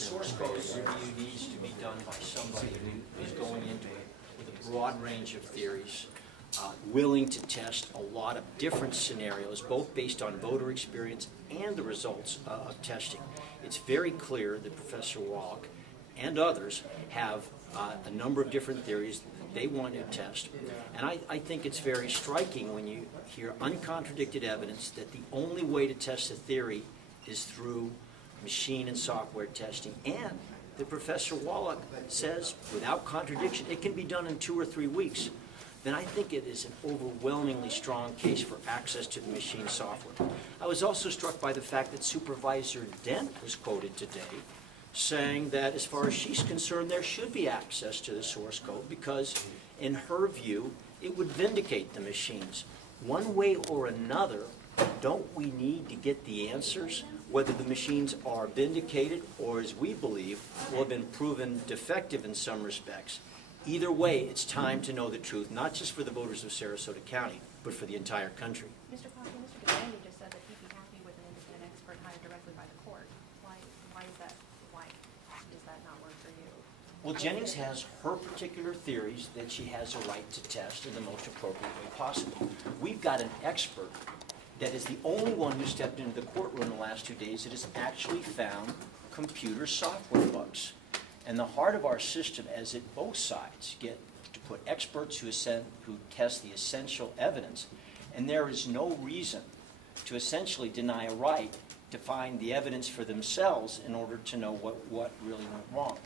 source code review needs to be done by somebody who is going into it with a broad range of theories, willing to test a lot of different scenarios, both based on voter experience and the results of testing. It's very clear that Professor Wallach and others have a number of different theories that they want to test. And I think it's very striking when you hear uncontradicted evidence that the only way to test a theory is through machine and software testing, and that Professor Wallach says, without contradiction, it can be done in 2 or 3 weeks. Then I think it is an overwhelmingly strong case for access to the machine software. I was also struck by the fact that Supervisor Dent was quoted today saying that as far as she's concerned, there should be access to the source code because, in her view, it would vindicate the machines. One way or another, don't we need to get the answers, whether the machines are vindicated or, as we believe, will have been proven defective in some respects? Either way, it's time to know the truth, not just for the voters of Sarasota County, but for the entire country. Mr. Coffey, Mr. Devaney just said that he'd be happy with an independent expert hired directly by the court. Why is that? Why does that not work for you? Well, Jennings has her particular theories that she has a right to test in the most appropriate way possible. We've got an expert that is the only one who stepped into the courtroom the last 2 days that has actually found computer software bugs. And the heart of our system, as it both sides get to put experts who test the essential evidence, and there is no reason to essentially deny a right to find the evidence for themselves in order to know what really went wrong.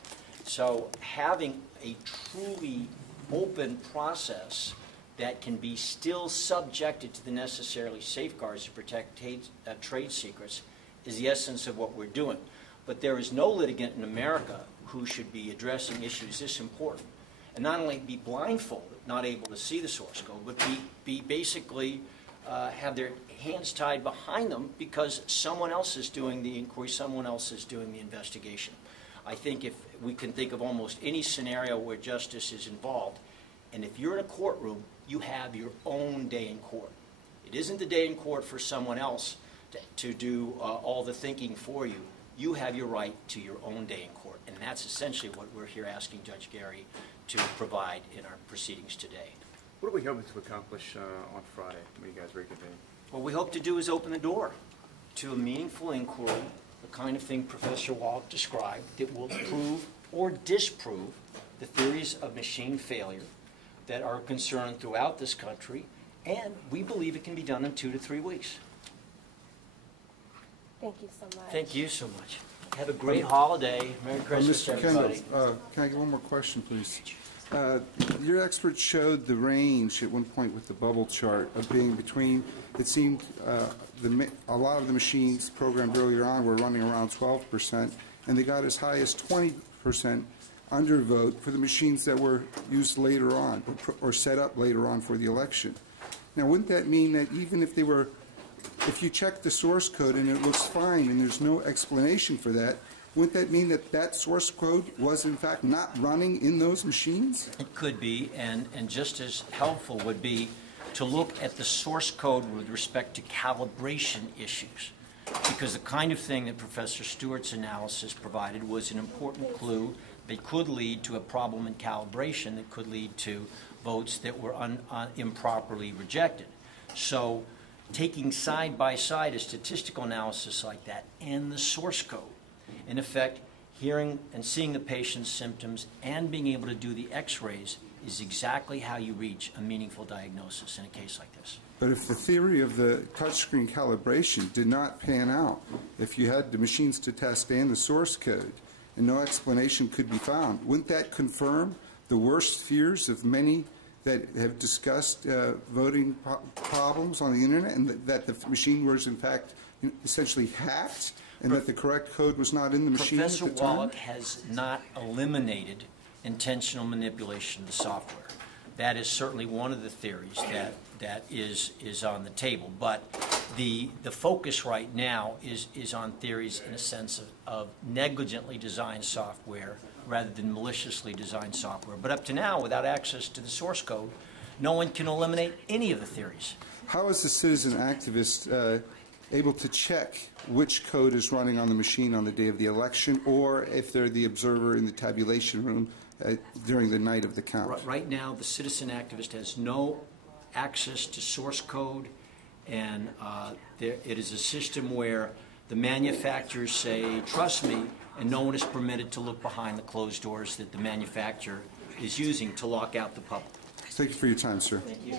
So having a truly open process that can be still subjected to the necessary safeguards to protect trade secrets is the essence of what we're doing. But there is no litigant in America who should be addressing issues this important and not only be blindfolded, not able to see the source code, but be basically have their hands tied behind them because someone else is doing the inquiry, someone else is doing the investigation. I think if we can think of almost any scenario where justice is involved, and if you're in a courtroom, you have your own day in court. It isn't the day in court for someone else to do all the thinking for you. You have your right to your own day in court, and that's essentially what we're here asking Judge Gary to provide in our proceedings today. What are we hoping to accomplish on Friday when you guys reconvene? What we hope to do is open the door to a meaningful inquiry, the kind of thing Professor Wallach described, that will prove or disprove the theories of machine failure that are concerned throughout this country, and we believe it can be done in 2 to 3 weeks. Thank you so much. Thank you so much. Have a great holiday. Merry Christmas, everybody. Kendall, can I get one more question, please? Your expert showed the range at one point with the bubble chart of being between, it seemed a lot of the machines programmed earlier on were running around 12%, and they got as high as 20% undervote for the machines that were used later on or set up later on for the election. Now, wouldn't that mean that even if they were, if you check the source code and it looks fine and there's no explanation for that, wouldn't that mean that that source code was in fact not running in those machines? It could be, and just as helpful would be to look at the source code with respect to calibration issues, because the kind of thing that Professor Stewart's analysis provided was an important clue that could lead to a problem in calibration that could lead to votes that were improperly rejected. So taking side by side a statistical analysis like that and the source code, in effect, hearing and seeing the patient's symptoms and being able to do the x-rays is exactly how you reach a meaningful diagnosis in a case like this. But if the theory of the touchscreen calibration did not pan out, if you had the machines to test and the source code and no explanation could be found, wouldn't that confirm the worst fears of many that have discussed voting problems on the internet, and that the machine was in fact essentially hacked, and that the correct code was not in the machine at the time? Professor Wallach has not eliminated intentional manipulation of the software. That is certainly one of the theories that is on the table. But the focus right now is on theories in a sense of negligently designed software rather than maliciously designed software. But up to now, without access to the source code, no one can eliminate any of the theories. How is the citizen activist able to check which code is running on the machine on the day of the election, or if they're the observer in the tabulation room during the night of the count? Right now, the citizen activist has no access to source code, and it is a system where the manufacturers say, trust me, and no one is permitted to look behind the closed doors that the manufacturer is using to lock out the public. Thank you for your time, sir. Thank you.